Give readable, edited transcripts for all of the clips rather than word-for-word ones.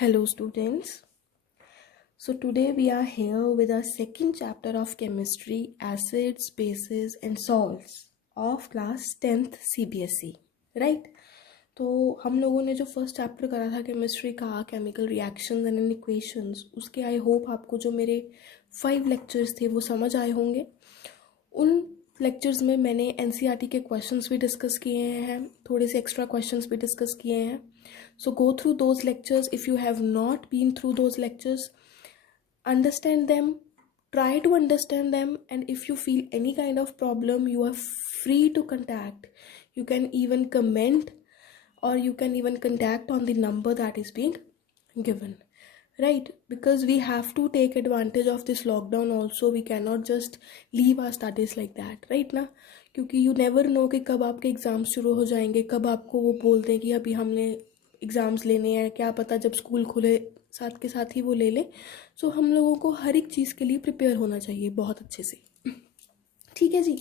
Hello, students. So, today we are here with our second chapter of chemistry acids, bases, and salts of class 10th CBSE. Right? तो हम लोगों ने जो first chapter करा था chemistry का chemical reactions and equations, उसके I hope आपको जो मेरे 5 लेक्चर्स थे वो समझ आए होंगे. उन लेक्चर्स में मैंने एनसीईआरटी के क्वेश्चंस भी डिस्कस किए हैं, थोड़े से एक्स्ट्रा क्वेश्चंस भी डिस्कस किए हैं. So go through those lectures if you have not been through those lectures. Understand them, try to understand them, and if you feel any kind of problem, you are free to contact. You can even comment, or you can even contact on the number that is being given, right? Because we have to take advantage of this lockdown also. We cannot just leave our studies like that, right ना? क्योंकि you never know कि कब आपके exams शुरू हो जाएंगे, कब आपको वो बोल दें कि अभी हमने एग्ज़ाम्स लेने हैं, क्या पता जब स्कूल खुले साथ के साथ ही वो ले लें. सो हम लोगों को हर एक चीज़ के लिए प्रिपेयर होना चाहिए बहुत अच्छे से. ठीक है जी.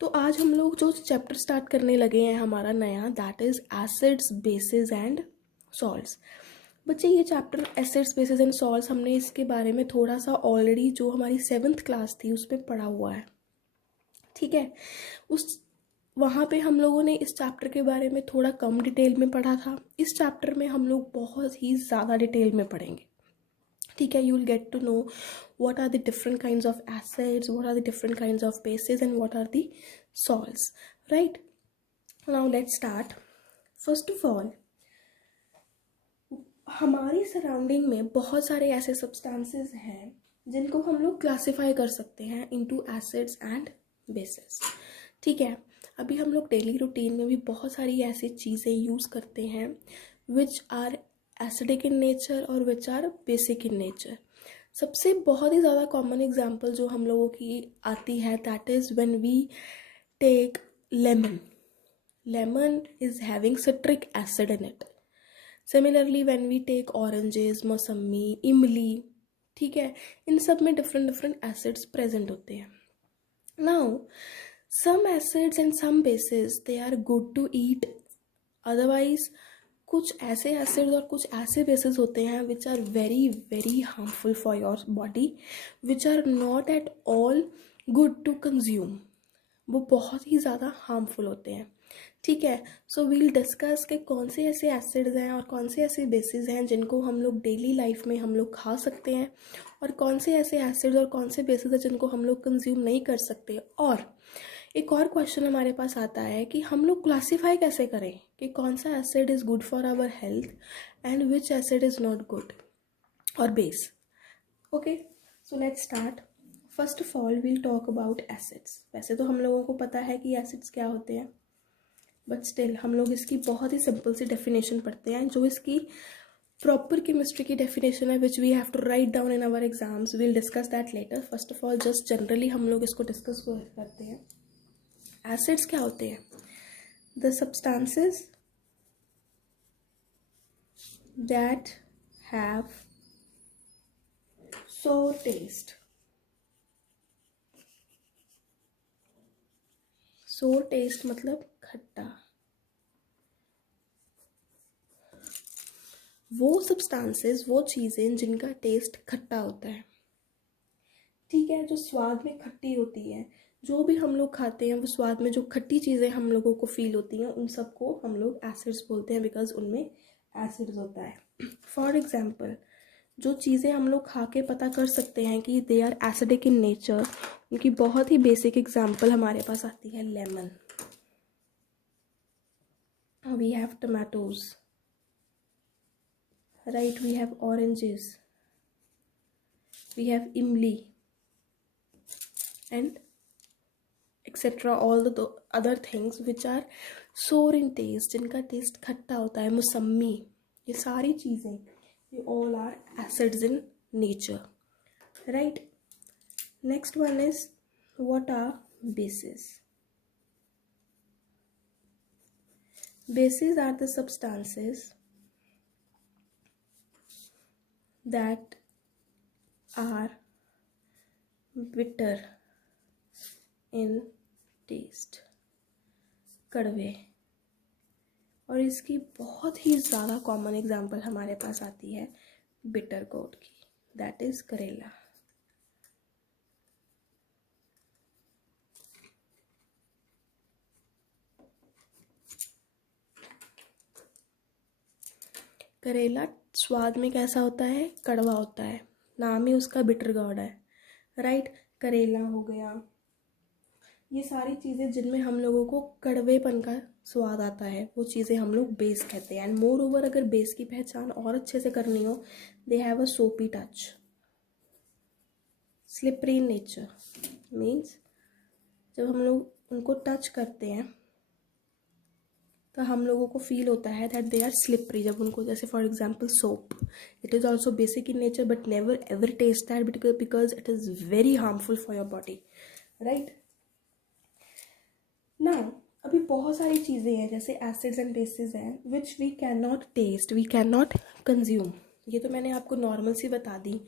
तो आज हम लोग जो चैप्टर स्टार्ट करने लगे हैं हमारा नया, that is acids, basis and salts. बच्चे ये chapter acids, basis and salts हमने इसके बारे में थोड़ा सा ऑलरेडी जो हमारी 7th क्लास थी उसमें पढ़ा हुआ है. ठीक है. उस वहाँ पे हम लोगों ने इस चैप्टर के बारे में थोड़ा कम डिटेल में पढ़ा था. इस चैप्टर में हम लोग बहुत ही ज़्यादा डिटेल में पढ़ेंगे. ठीक है. You will get to know what are the different kinds of acids, what are the different kinds of bases, and what are the salts, right? Now let's start. First of all, हमारी surrounding में बहुत सारे ऐसे substances हैं जिनको हम लोग classify कर सकते हैं इनटू एसिड्स एंड बेसिस. ठीक है. अभी हम लोग डेली रूटीन में भी बहुत सारी ऐसी चीज़ें यूज़ करते हैं which are acidic in nature और which are basic in nature. सबसे बहुत ही ज़्यादा कॉमन एग्जांपल जो हम लोगों की आती है that is when we take lemon. Lemon is having citric acid in it. Similarly when we take oranges, mosambi, imli. ठीक है. इन सब में डिफरेंट डिफरेंट एसिड्स प्रेजेंट होते हैं. Now some acids and some bases they are good to eat. otherwise कुछ ऐसे acids और कुछ ऐसे बेसिस होते हैं which are very very harmful for your body, which are not at all good to consume. वो बहुत ही ज़्यादा हार्मफुल होते हैं. ठीक है. सो वील डिस्कस के कौन से ऐसे एसिड्स हैं और कौन से ऐसे बेसिस हैं जिनको हम लोग डेली लाइफ में हम लोग खा सकते हैं, और कौन से ऐसे एसिड्स और कौन से बेसिस हैं जिनको हम लोग कंज्यूम नहीं कर सकते. और एक और क्वेश्चन हमारे पास आता है कि हम लोग क्लासीफाई कैसे करें कि कौन सा acid is good for our health and which acid is not good, और base. Okay. So let's start. First of all we'll talk about acids. वैसे तो हम लोगों को पता है कि एसिड्स क्या होते हैं, बट स्टिल हम लोग इसकी बहुत ही सिंपल सी डेफिनेशन पढ़ते हैं. जो इसकी प्रॉपर केमिस्ट्री की डेफिनेशन है which we have to write down in our exams. We'll discuss that later. First of all just generally हम लोग इसको डिस्कस करते हैं. एसिड्स क्या होते हैं? The substances that have sour taste. sour taste मतलब खट्टा. वो सब्सटेंसेस, वो चीज़ें जिनका टेस्ट खट्टा होता है. ठीक है. जो स्वाद में खट्टी होती है, जो भी हम लोग खाते हैं वो स्वाद में जो खट्टी चीज़ें हम लोगों को फील होती हैं उन सबको हम लोग एसिड्स बोलते हैं, बिकॉज उनमें एसिड्स होता है. फॉर एग्जाम्पल, जो चीज़ें हम लोग खा के पता कर सकते हैं कि they are acidic in nature, उनकी बहुत ही बेसिक एग्जाम्पल हमारे पास आती है lemon. We have tomatoes, right. We have oranges, we have imli and etc. all the other things which are sour in taste, जिनका टेस्ट खट्टा होता है. मौसमी. ये सारी चीज़ें ये all are acids in nature, right? Next one is what are bases. Bases are the substances that are bitter in taste. कड़वे. और इसकी बहुत ही ज़्यादा कॉमन एग्जांपल हमारे पास आती है बिटर गोर्ड की, दैट इज़ करेला। करेला स्वाद में कैसा होता है? कड़वा होता है, नाम ही उसका बिटर गोर्ड है, राइट। करेला हो गया, ये सारी चीज़ें जिनमें हम लोगों को कड़वेपन का स्वाद आता है, वो चीज़ें हम लोग बेस कहते हैं। एंड मोर ओवर अगर बेस की पहचान और अच्छे से करनी हो, दे हैव अ सोपी टच, स्लिपरी नेचर। मीन्स जब हम लोग उनको टच करते हैं तो हम लोगों को फील होता है दैट दे आर स्लिपरी। जब उनको, जैसे for example soap, it is also basic in nature but never ever taste that because it is very harmful for your body, right ना। अभी बहुत सारी चीज़ें हैं जैसे एसिड्स एंड बेसिस हैं which we can not taste, we can not consume. ये तो मैंने आपको नॉर्मल सी बता दी,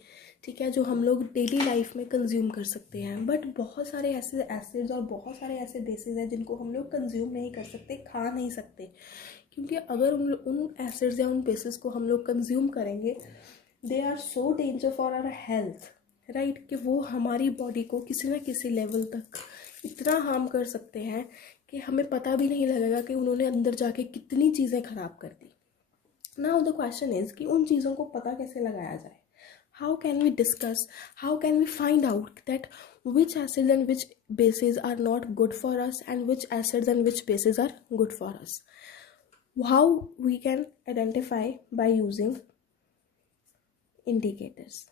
ठीक है, जो हम लोग डेली लाइफ में कंज्यूम कर सकते हैं। बट बहुत सारे ऐसे एसिड्स और बहुत सारे ऐसे बेसिस हैं जिनको हम लोग कंज्यूम नहीं कर सकते, खा नहीं सकते, क्योंकि अगर उन एसिड्स या उन बेसिस को हम लोग कंज्यूम करेंगे, they are so danger for our health, right, कि वो हमारी बॉडी को किसी न किसी लेवल तक इतना हार्म कर सकते हैं कि हमें पता भी नहीं लगेगा कि उन्होंने अंदर जाके कितनी चीज़ें ख़राब कर दी। नाउ द क्वेश्चन इज़ कि उन चीज़ों को पता कैसे लगाया जाए। How can we discuss, how can we find out that which acids and which bases are not good for us and which acids and which bases are good for us. How we can identify by using indicators.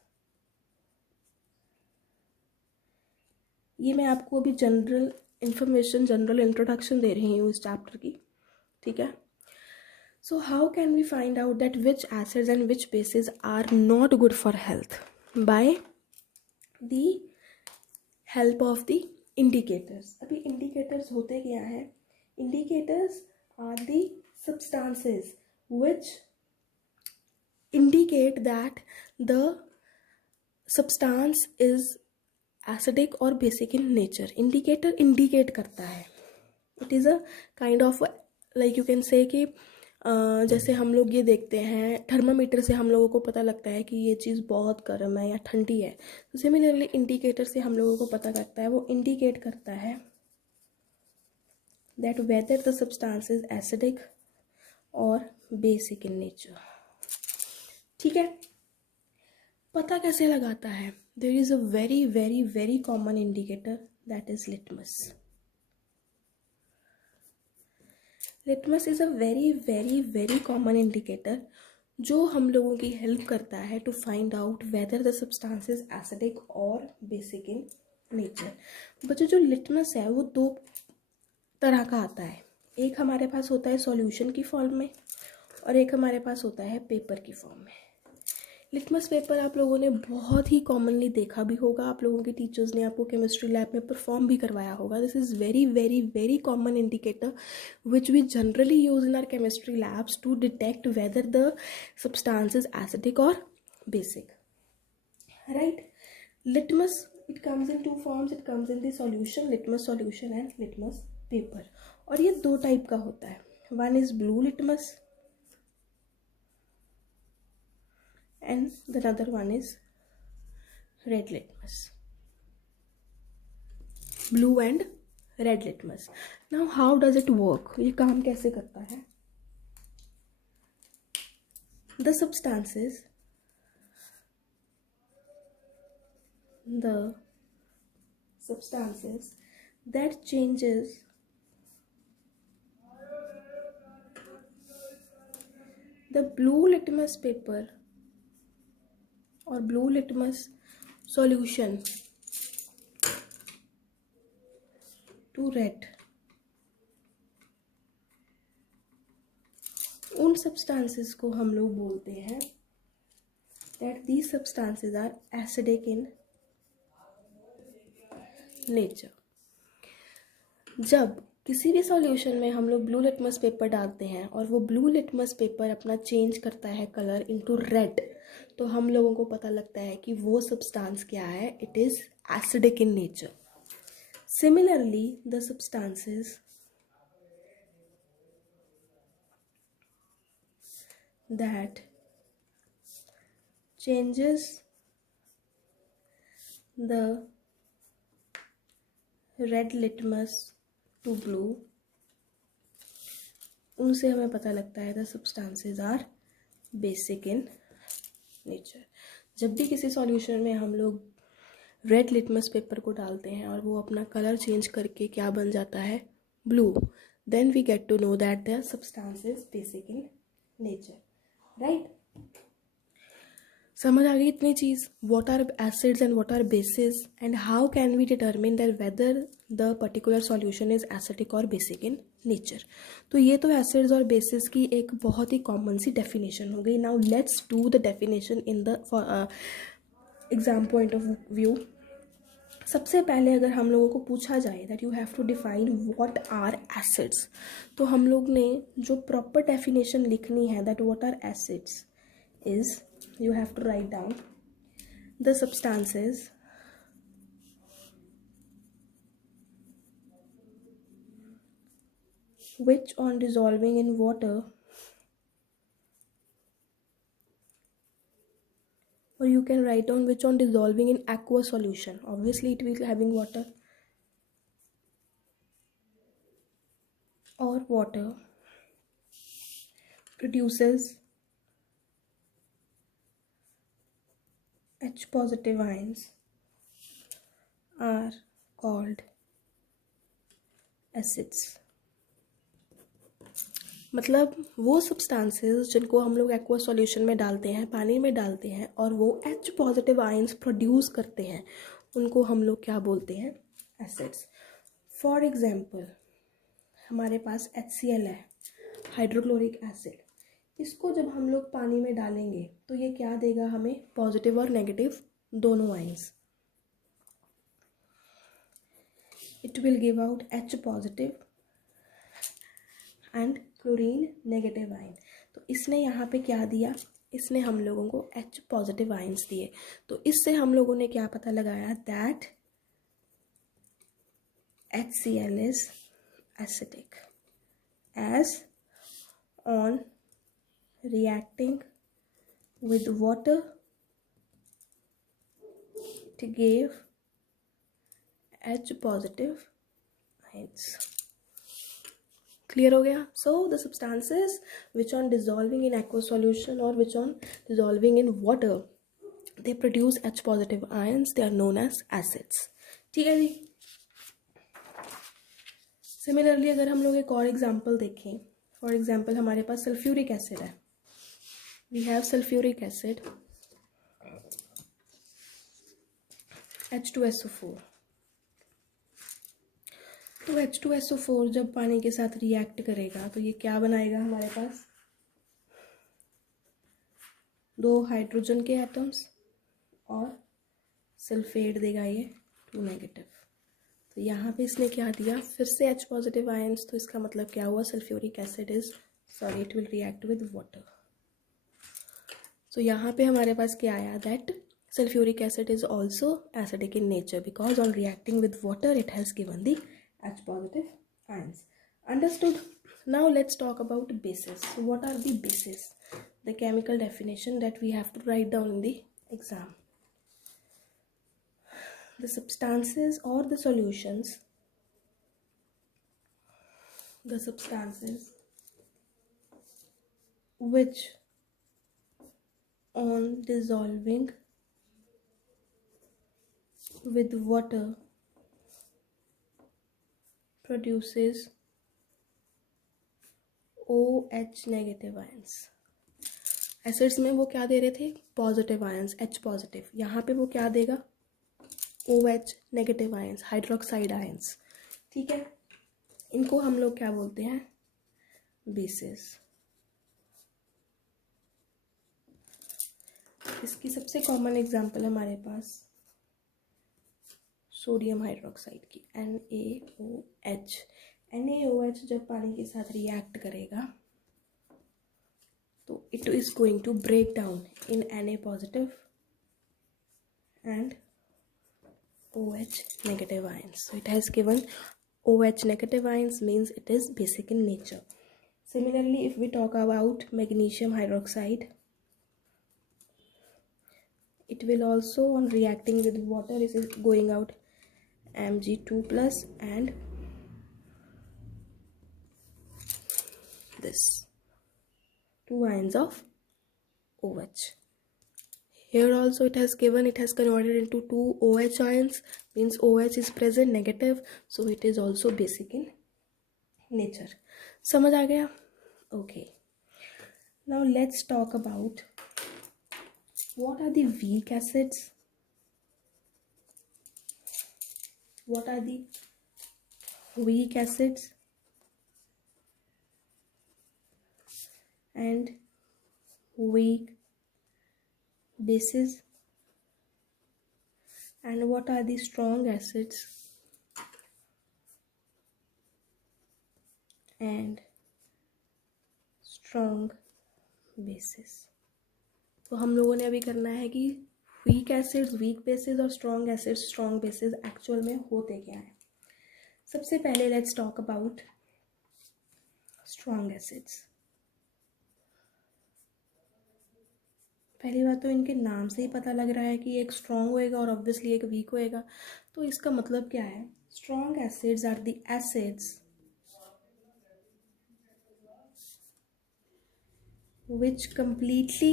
ये मैं आपको अभी general information, general introduction दे रही हूँ इस chapter की, ठीक है। So how can we find out that which acids and which bases are not good for health? By the help of the indicators. अभी इंडिकेटर्स होते क्या हैं? Indicators are the substances which indicate that the substance is acidic और basic in nature. Indicator indicate करता है, it is a kind of, like you can say कि जैसे हम लोग ये देखते हैं थर्मामीटर से हम लोगों को पता लगता है कि ये चीज़ बहुत गर्म है या ठंडी है, तो सिमिलरली इंडिकेटर से हम लोगों को पता लगता है, वो इंडिकेट करता है that whether the substance is acidic और बेसिक इन नेचर, ठीक है। पता कैसे लगाता है? There is a very very very common indicator, that is litmus. Litmus is a very very very common indicator जो हम लोगों की हेल्प करता है to find out whether the substance is acidic और बेसिक इन नेचर। बच्चों, जो litmus है वो दो तरह का आता है। एक हमारे पास होता है सॉल्यूशन की फॉर्म में और एक हमारे पास होता है पेपर की फॉर्म में। लिटमस पेपर आप लोगों ने बहुत ही कॉमनली देखा भी होगा, आप लोगों के टीचर्स ने आपको केमिस्ट्री लैब में परफॉर्म भी करवाया होगा। This is very very very common indicator which we generally use in our chemistry labs to detect whether the substance is acidic और basic, right. Litmus, it comes in two forms, it comes in the solution, litmus solution and litmus paper. और ये दो type का होता है, one is blue litmus and the other one is red litmus. Blue and red litmus. Now how does it work? ये काम कैसे करता है? The substances that changes the blue litmus paper or blue litmus solution to red, उन substances को हम लोग बोलते हैं that these substances are acidic in nature. जब किसी भी सॉल्यूशन में हम लोग ब्लू लिटमस पेपर डालते हैं और वो ब्लू लिटमस पेपर अपना चेंज करता है कलर इनटू रेड, तो हम लोगों को पता लगता है कि वो सब्सटेंस क्या है, it is acidic in nature. Similarly the substances that changes the red litmus to blue, उनसे हमें पता लगता है the substances are basic in nature. जब भी किसी सॉल्यूशन में हम लोग रेड लिटमस पेपर को डालते हैं और वो अपना कलर चेंज करके क्या बन जाता है, blue, then we get to know that the substances basic in nature, right. समझ आ गई इतनी चीज़, what are acids and what are bases and how can we determine that whether the particular solution is acidic और basic in nature. तो ये तो acids और बेसिस की एक बहुत ही कॉमन सी डेफिनेशन हो गई। Now let's do the definition in the exam point of view. सबसे पहले अगर हम लोगों को पूछा जाए that you have to define what are acids, तो हम लोग ने जो प्रॉपर डेफिनेशन लिखनी है that what are acids is, you have to write down the substances which on dissolving in water, or you can write down which on dissolving in aqueous solution, obviously it will having water, or water produces H positive ions are called acids। मतलब वो substances जिनको हम लोग aqua solution में डालते हैं, पानी में डालते हैं, और वो H पॉजिटिव आयंस प्रोड्यूस करते हैं, उनको हम लोग क्या बोलते हैं, एसिड्स। फॉर एग्जांपल हमारे पास HCl है, हाइड्रोक्लोरिक एसिड। इसको जब हम लोग पानी में डालेंगे तो ये क्या देगा हमें, पॉजिटिव और नेगेटिव दोनों ions. It will give out H positive and chlorine negative ion. तो इसने यहाँ पे क्या दिया, इसने हम लोगों को H पॉजिटिव आयंस दिए। तो इससे हम लोगों ने क्या पता लगाया, that HCl is acidic as on reacting with water to give H positive ions। Clear हो गया। So the substances which on dissolving in aqueous solution or which on dissolving in water they produce H positive ions, they are known as acids। ठीक है जी। Similarly अगर हम लोग एक और example देखें, फॉर एग्जाम्पल हमारे पास सल्फ्यूरिक एसिड है, we have sulphuric acid H2SO4। तो H2SO4 जब पानी के साथ रिएक्ट करेगा तो ये क्या बनाएगा, हमारे पास दो हाइड्रोजन के एटम्स और सल्फेट देगा ये 2 नेगेटिव। तो यहाँ पे इसने क्या दिया, फिर से H पॉजिटिव आयंस। तो इसका मतलब क्या हुआ, sulphuric acid is sorry it will react with water. तो यहाँ पे हमारे पास क्या आया, that sulfuric acid is also acidic in nature because on reacting with water it has given the H positive ions। Understood? Now let's talk about bases। What are the bases? The chemical definition that we have to write down in the exam। The substances or the solutions, the substances which on dissolving with water produces OH negative ions। Acids में वो क्या दे रहे थे, positive ions H positive, यहाँ पे वो क्या देगा, OH negative ions, hydroxide ions. ठीक है, इनको हम लोग क्या बोलते हैं, बेसिस। इसकी सबसे कॉमन एग्जांपल है हमारे पास सोडियम हाइड्रोक्साइड की, NaOH। NaOH जब पानी के साथ रिएक्ट करेगा तो it is going to break down in Na positive and OH negative ions। So it has given OH negative ions means it is basic in nature। Similarly, if we talk about magnesium hydroxide, it will also, on reacting with water, is going out Mg2 plus and this 2 ions of OH. Here also it has converted into 2 OH ions, means OH is present negative, so it is also basic in nature. समझ आ गया? Okay. Now let's talk about what are the weak acids. What are the weak acids and weak bases, and what are the strong acids and strong bases. तो हम लोगों ने अभी करना है कि वीक एसिड्स, वीक बेसिस और strong acids, strong bases actual में होते क्या है. सबसे पहले let's talk about strong acids. पहली बात तो इनके नाम से ही पता लग रहा है कि एक स्ट्रॉन्ग होएगा और ऑब्वियसली एक वीक होएगा. तो इसका मतलब क्या है? Strong acids are the acids which completely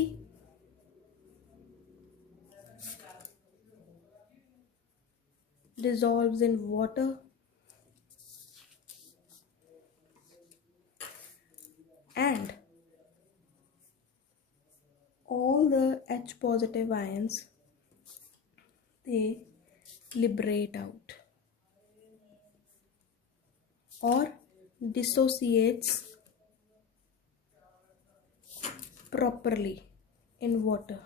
dissolves in water and all the H positive ions they liberate out or dissociates properly in water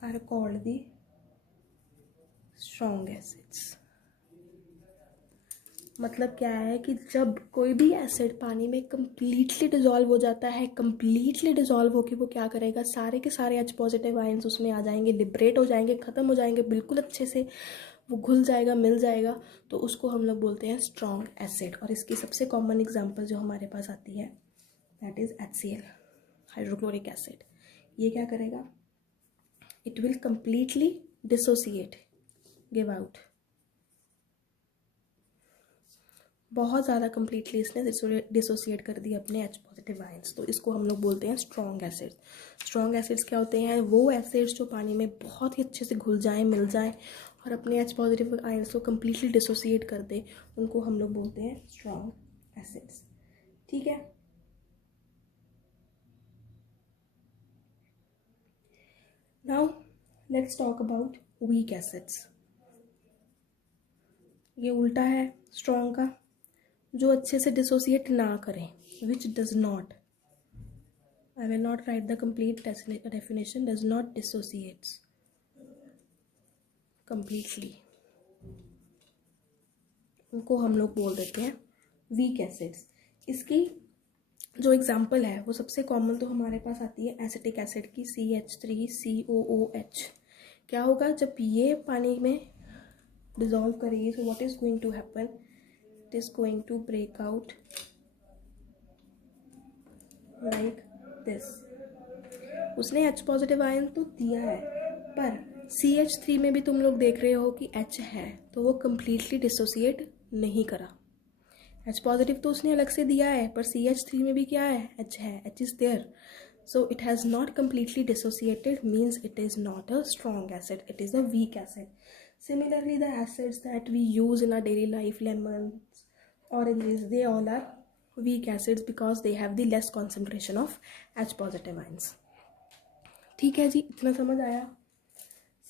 are called the strong acids. मतलब क्या है कि जब कोई भी एसिड पानी में कम्प्लीटली डिजॉल्व हो जाता है, कम्प्लीटली डिजॉल्व होकर वो क्या करेगा, सारे के सारे H पॉजिटिव आयंस उसमें आ जाएंगे, लिबरेट हो जाएंगे, ख़त्म हो जाएंगे, बिल्कुल अच्छे से वो घुल जाएगा, मिल जाएगा. तो उसको हम लोग बोलते हैं स्ट्रॉन्ग एसिड. और इसकी सबसे कॉमन एग्जांपल जो हमारे पास आती है that is HCl, hydrochloric acid. ये क्या करेगा? It will completely dissociate, give out. बहुत ज़्यादा कम्प्लीटली इसने डिसोसिएट कर दिया अपने H पॉजिटिव आयंस. तो इसको हम लोग बोलते हैं स्ट्रॉन्ग एसिड्स. स्ट्रॉन्ग एसिड्स क्या होते हैं? वो एसिड्स जो पानी में बहुत ही अच्छे से घुल जाएं, मिल जाएं और अपने H पॉजिटिव आयंस को कम्प्लीटली डिसोसिएट कर दे, उनको हम लोग बोलते हैं स्ट्रॉन्ग एसिड्स. ठीक है. Now let's talk about weak acids. ये उल्टा है स्ट्रॉन्ग का, जो अच्छे से डिसोसिएट ना करें, which does not, I will not right the complete definition, does not dissociates completely, उनको हम लोग बोल देते हैं वीक एसिड्स. इसकी जो एग्जांपल है वो सबसे कॉमन तो हमारे पास आती है एसिटिक एसिड की, CH3COOH. क्या होगा जब ये पानी में डिजॉल्व करेगी? So what is going to happen? It is going to break out like this. उसने H पॉजिटिव आयन तो दिया है, पर CH3 में भी तुम लोग देख रहे हो कि H है, तो वो कम्प्लीटली डिसोसिएट नहीं करा. H पॉजिटिव तो उसने अलग से दिया है, पर CH3 में भी क्या है? H है, H is there. So it has not completely dissociated, means it is not a strong acid, it is a weak acid. Similarly, the acids that we use in our daily life, lemons, oranges, they all are weak acids because they have the less concentration of H positive ions. ठीक है जी, इतना समझ आया.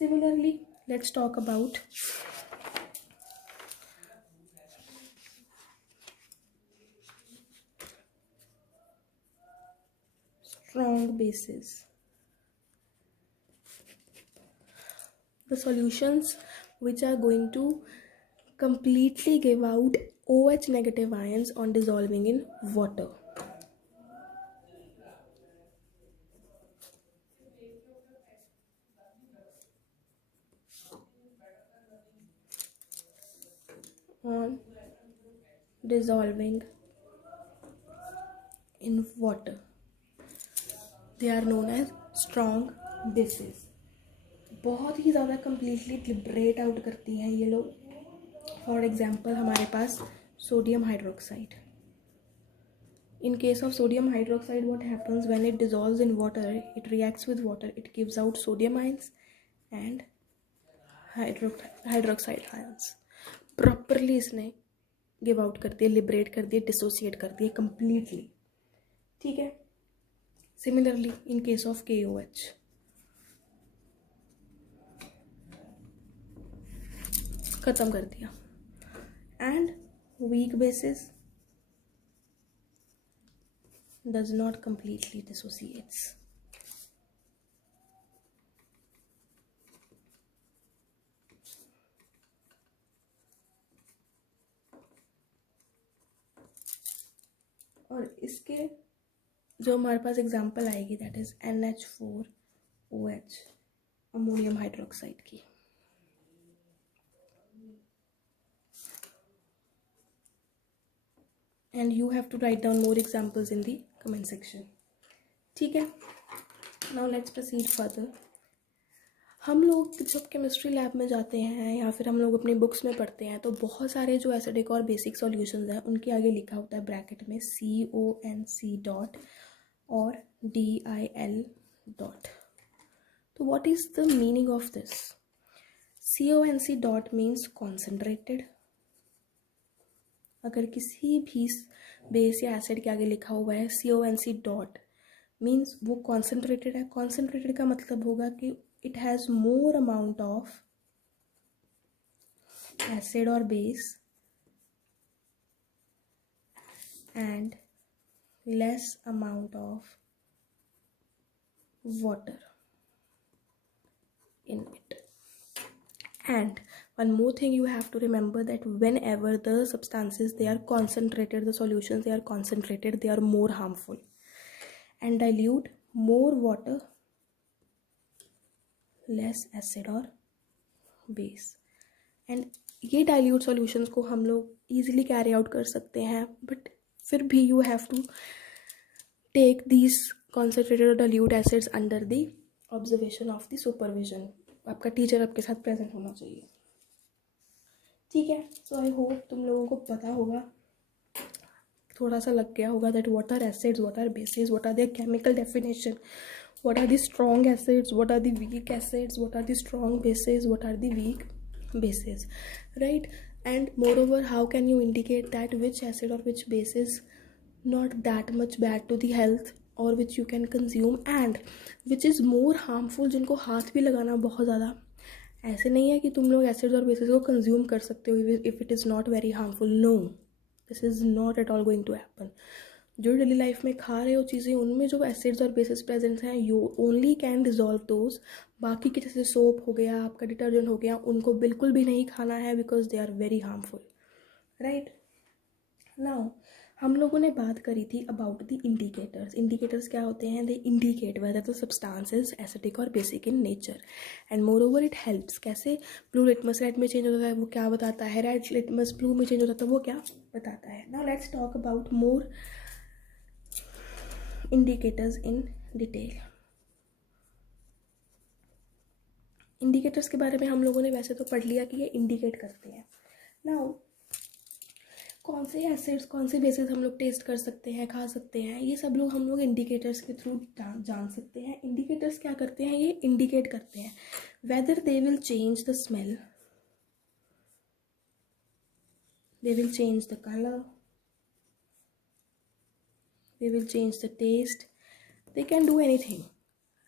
Similarly, let's talk about strong bases. The solutions which are going to completely give out OH negative ions on dissolving in water. On dissolving in water. They are known as strong bases. बहुत ही ज़्यादा completely liberate out करती हैं ये लोग. For example, हमारे पास sodium hydroxide. In case of sodium hydroxide, what happens when it dissolves in water? It reacts with water. It gives out sodium ions and hydroxide ions. Properly इसने give out कर दिए, liberate कर दिए, dissociate कर दिए completely. ठीक है. Similarly, in case of KOH, खत्म कर दिया. And weak bases does not completely dissociates. और इसके जो हमारे पास एग्जांपल आएगी that is NH4OH ammonium hydroxide की. And you have to write down more examples in the comment section. ठीक है. Now let's proceed further. हम लोग जब केमिस्ट्री लैब में जाते हैं या फिर हम लोग अपनी बुक्स में पढ़ते हैं तो बहुत सारे जो एसिडिक और बेसिक सॉल्यूशंस हैं उनके आगे लिखा होता है ब्रैकेट में CONC डॉट और DIL डॉट. तो what is the meaning of this? CONC dot means concentrated. अगर किसी भी बेस या एसिड के आगे लिखा हुआ है CONC डॉट मीन्स वो कॉन्सेंट्रेटेड है. कॉन्सेंट्रेटेड का मतलब होगा कि it has more amount of acid or base and less amount of water in it. And one more thing you have to remember that whenever the substances they are concentrated, the solutions they are concentrated, they are more harmful and dilute more water, less acid or base. And ये dilute solutions को हम लोग easily carry out कर सकते हैं but फिर भी you have to take these concentrated और dilute acids under the observation of the supervision. आपका टीचर आपके साथ प्रेजेंट होना चाहिए. ठीक है. सो आई होप तुम लोगों को पता होगा, थोड़ा सा लग गया होगा that what are acids, what are bases, what are their chemical definition, what are the strong acids, what are the weak acids, what are the strong bases, what are the weak bases, right? And moreover, how can you indicate that which acid or which base is not that much bad to the health or which you can consume and which is more harmful, जिनको हाथ भी लगाना बहुत ज़्यादा. ऐसे नहीं है कि तुम लोग एसिड्स और बेसिस को कंज्यूम कर सकते हो if it is not very harmful. No, this is not at all going to happen. जो डेली लाइफ में खा रहे हो चीज़ें उनमें जो एसिड्स और बेसिस प्रेजेंट हैं you only can dissolve those. बाकी के जैसे सोप हो गया, आपका डिटर्जेंट हो गया, उनको बिल्कुल भी नहीं खाना है because they are very harmful. Right. Now हम लोगों ने बात करी थी अबाउट द इंडिकेटर्स. इंडिकेटर्स क्या होते हैं? They indicate whether the substance is acidic और basic in nature and moreover it helps. कैसे? ब्लू लिटमस रेड में चेंज होता है वो क्या बताता है, रेड लिटमस ब्लू में चेंज होता है वो क्या बताता है. Now let's talk about more indicators in detail. Indicators के बारे में हम लोगों ने वैसे तो पढ़ लिया कि ये इंडिकेट करते हैं. नाउ कौन से एसिड्स कौन से बेसिस हम लोग टेस्ट कर सकते हैं, खा सकते हैं, ये सब लोग हम लोग इंडिकेटर्स के थ्रू जान सकते हैं. इंडिकेटर्स क्या करते हैं? ये इंडिकेट करते हैं whether they will change the smell, they will change the colour, they will change the taste, they can do anything,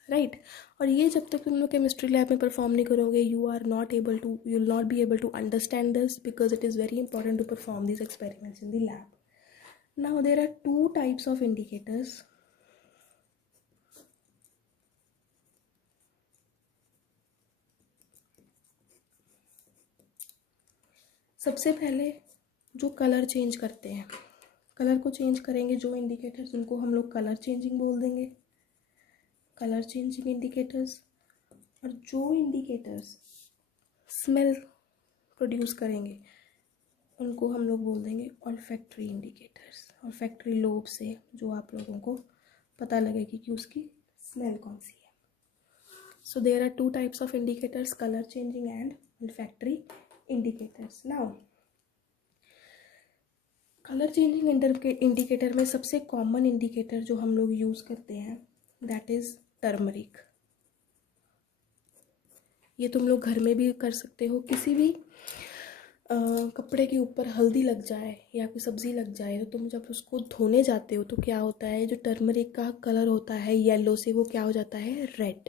right? और ये जब तक तुम लोग केमिस्ट्री लैब में परफॉर्म नहीं करोगे you will not be able to understand this because it is very important to perform these experiments in the lab. Now there are two types of indicators. सबसे पहले जो कलर चेंज करते हैं, colour को change करेंगे जो indicators उनको हम लोग कलर चेंजिंग बोल देंगे, कलर चेंजिंग इंडिकेटर्स. और जो इंडिकेटर्स स्मेल प्रोड्यूस करेंगे उनको हम लोग बोल देंगे ऑल्फैक्टरी इंडिकेटर्स। ऑल्फैक्टरी लोब से जो आप लोगों को पता लगेगी कि उसकी स्मेल कौन सी है। So there are two types of indicators, colour changing and olfactory indicators. Now colour changing indicator में सबसे कॉमन इंडिकेटर जो हम लोग यूज़ करते हैं दैट इज़ टर्मरिक। ये तुम लोग घर में भी कर सकते हो। किसी भी कपड़े के ऊपर हल्दी लग जाए या कोई सब्ज़ी लग जाए तो तुम जब उसको धोने जाते हो तो क्या होता है, जो टर्मरिक का कलर होता है येलो से वो क्या हो जाता है, red.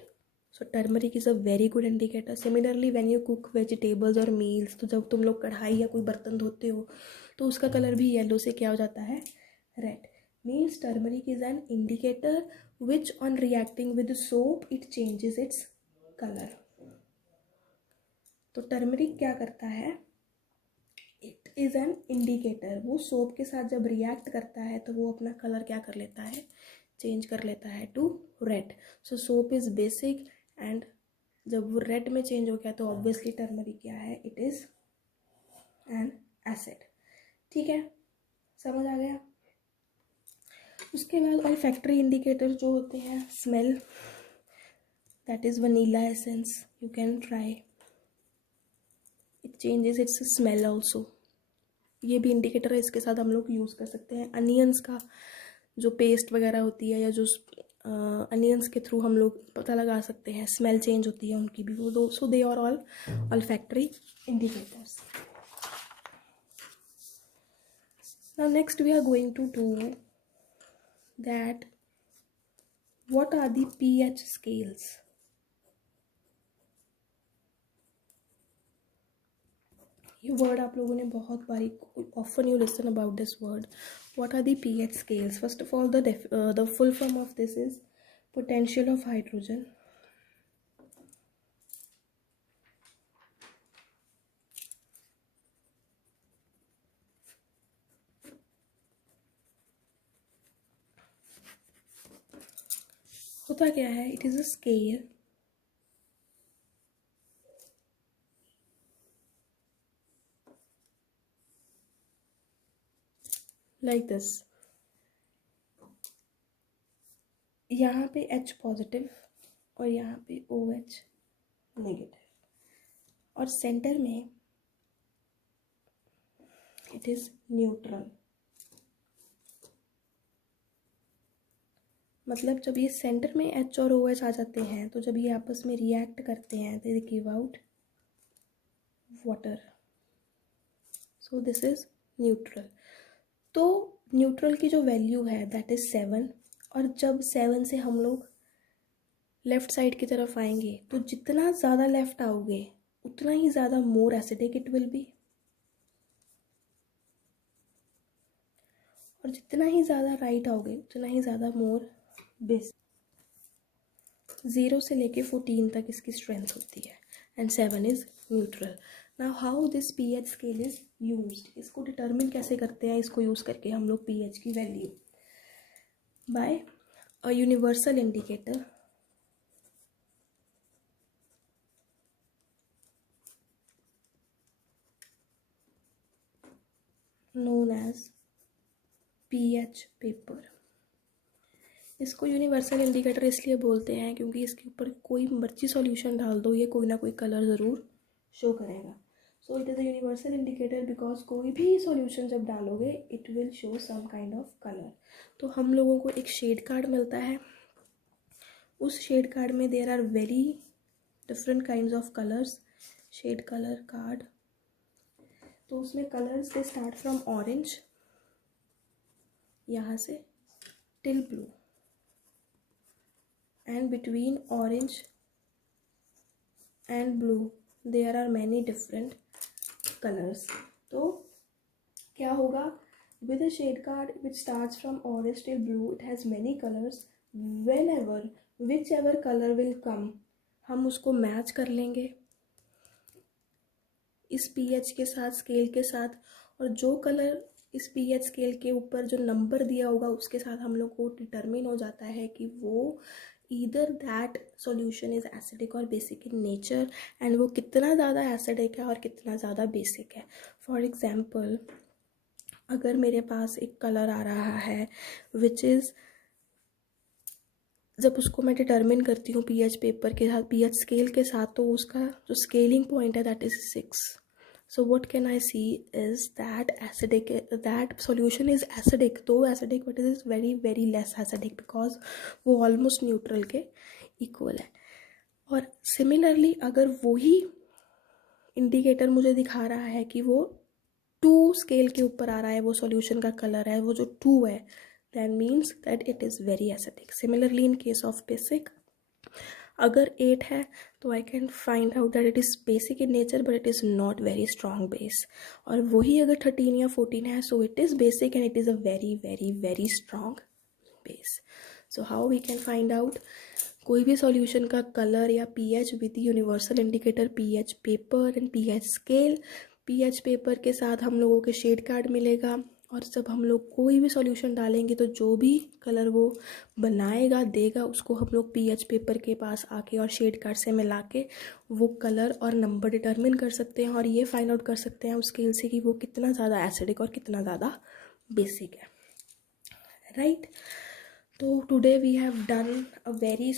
So turmeric is a very good indicator. Similarly when you cook vegetables और मील्स, तो जब तुम लोग कढ़ाई या कोई बर्तन धोते हो तो उसका कलर भी येलो से क्या हो जाता है, red. Means turmeric is an indicator which on reacting with soap it changes its colour. तो टर्मरिक क्या करता है, इट इज़ एन इंडिकेटर। वो सोप के साथ जब रिएक्ट करता है तो वो अपना कलर क्या कर लेता है, चेंज कर लेता है to red. So soap is basic and जब वो रेड में चेंज हो गया तो ऑब्वियसली टर्मरिक क्या है, इट इज़ एन एसिड। ठीक है, समझ आ गया। उसके बाद ऑल्फैक्टरी इंडिकेटर जो होते हैं smell, that is vanilla essence. You can try, it changes it's smell also. ये भी इंडिकेटर है, इसके साथ हम लोग यूज़ कर सकते हैं। अनियंस का जो पेस्ट वगैरह होती है या जो अनियंस के थ्रू हम लोग पता लगा सकते हैं, स्मेल चेंज होती है उनकी भी, वो दो। So they are all olfactory indicators. Now next we are going to do that what are the pH scales। ये वर्ड आप लोगों ने बहुत बारी, often you listen about this word, what are the pH scales। first of all the full form of this is potential of hydrogen, होता क्या है, it is a scale like this. यहाँ पे H पॉजिटिव और यहाँ पे OH negative और centre में इट इज़ न्यूट्रल। मतलब जब ये सेंटर में H और OH आ जाते हैं तो जब ये आपस में रिएक्ट करते हैं they give out water. So this is neutral. तो न्यूट्रल की जो वैल्यू है दैट इज़ 7। और जब 7 से हम लोग लेफ़्ट साइड की तरफ आएंगे तो जितना ज़्यादा लेफ़्ट आओगे उतना ही ज़्यादा more acidic it will be, और जितना ही ज़्यादा राइट आओगे उतना ही ज़्यादा मोर बेस। 0 से लेके 14 तक इसकी स्ट्रेंथ होती है and 7 is neutral. Now how this pH scale is used, इसको डिटर्मिन कैसे करते हैं, इसको यूज़ करके हम लोग पीएच की value by a universal indicator known as pH paper. इसको यूनिवर्सल इंडिकेटर इसलिए बोलते हैं क्योंकि इसके ऊपर कोई मर्जी सॉल्यूशन डाल दो ये कोई ना कोई कलर ज़रूर शो करेगा। So it is a universal indicator because कोई भी सॉल्यूशन जब डालोगे it will show some kind of colour. तो हम लोगों को एक शेड कार्ड मिलता है, उस शेड कार्ड में there are very different kinds of colours, shade colour card. तो उसमें colours they start from orange यहाँ से till blue, and between orange and blue there are many different colors। तो क्या होगा, with a shade card which starts from orange till blue it has many colors, whenever whichever color will come हम उसको match कर लेंगे इस pH के साथ, स्केल के साथ, और जो कलर इस पीएच स्केल के ऊपर जो नंबर दिया होगा उसके साथ हम लोग को डिटरमिन हो जाता है कि वो either that solution is acidic और बेसिक इन नेचर, एंड वो कितना ज़्यादा एसिडिक है और कितना ज़्यादा बेसिक है. फॉर एग्जाम्पल, अगर मेरे पास एक कलर आ रहा है विच इज़, जब उसको मैं डिटर्मिन करती हूँ पीएच पेपर के साथ, पीएच स्केल के साथ, तो उसका जो स्केलिंग पॉइंट है that is 6. So what can I see is that acidic, that solution is acidic, though acidic, but it is very very less acidic because वो almost neutral के equal है. और similarly अगर वही इंडिकेटर मुझे दिखा रहा है कि वो 2 स्केल के ऊपर आ रहा है, वो सॉल्यूशन का कलर है वो जो 2 है, that means that it is very acidic. Similarly in case of basic, अगर 8 है तो I can find out that it is basic in nature but it is not very strong base. और वही अगर 13 या 14 है, so it is basic and it is a very very very strong base. So how we can find out कोई भी solution का colour या pH with universal indicator pH paper and pH scale. PH paper के साथ हम लोगों के shade card मिलेगा, और जब हम लोग कोई भी सॉल्यूशन डालेंगे तो जो भी कलर वो बनाएगा देगा उसको हम लोग पीएच पेपर के पास आके और शेड कार्ड से मिला के वो कलर और नंबर डिटरमिन कर सकते हैं, और ये फाइंड आउट कर सकते हैं उस स्केल से कि वो कितना ज़्यादा एसिडिक और कितना ज़्यादा बेसिक है. राइट. तो today we have done a very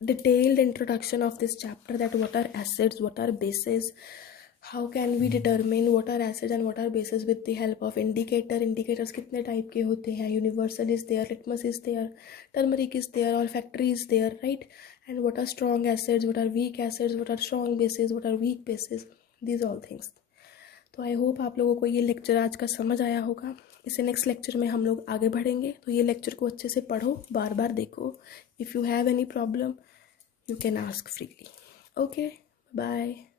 detailed introduction of this chapter, that what are acids, what are bases, how can we determine what are acids and what are bases with the help of indicator. Indicators कितने type के होते हैं, universal is there, litmus is there, turmeric is there, olfactory is there, right? And what are strong acids, what are weak acids, what are strong bases, what are weak bases, these all things. तो I hope आप लोगों को ये lecture आज का समझ आया होगा. इसे नेक्स्ट लेक्चर में हम लोग आगे बढ़ेंगे, तो ये लेक्चर को अच्छे से पढ़ो, बार बार देखो. If you have any problem you can ask freely. Okay, bye.